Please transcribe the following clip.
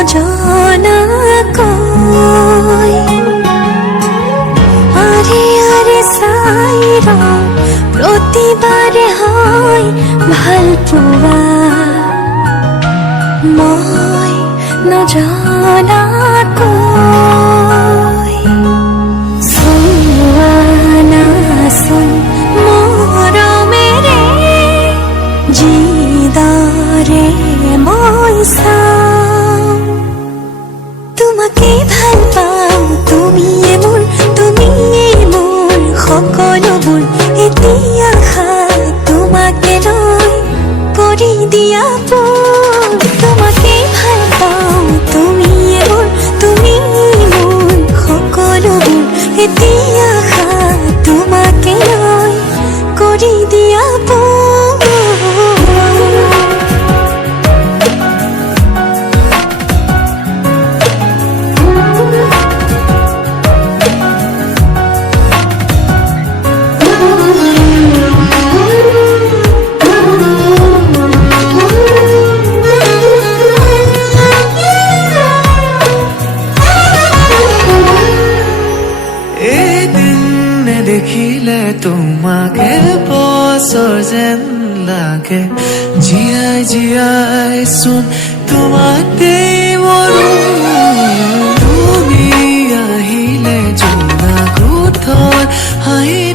নজনাকৈ আৰে আৰে চাই ৰওঁ প্ৰতিবাৰে হয় ভাল পোৱা মই নজনাকৈ চোৱা নাচোন মৰমেৰে যিদৰে মই চাওঁ তোমাকে ভাল পাওঁ তুমিয়ে মোৰ সকলোবোৰ এতিয়া তোমাকে লৈ কৰি দিয়া তোমাকে ভাল পাওঁ তুমিয়ে মোৰ সকলোবোৰ এতিয়া তোমাকে লৈ কৰি দিয়া দেখিলে তোমাকে বছৰ যেন লাগে জীয়াই জীয়াই চোন তোমাতেই মৰো তুমি আহিলে জোনাক উঠত হাঁহি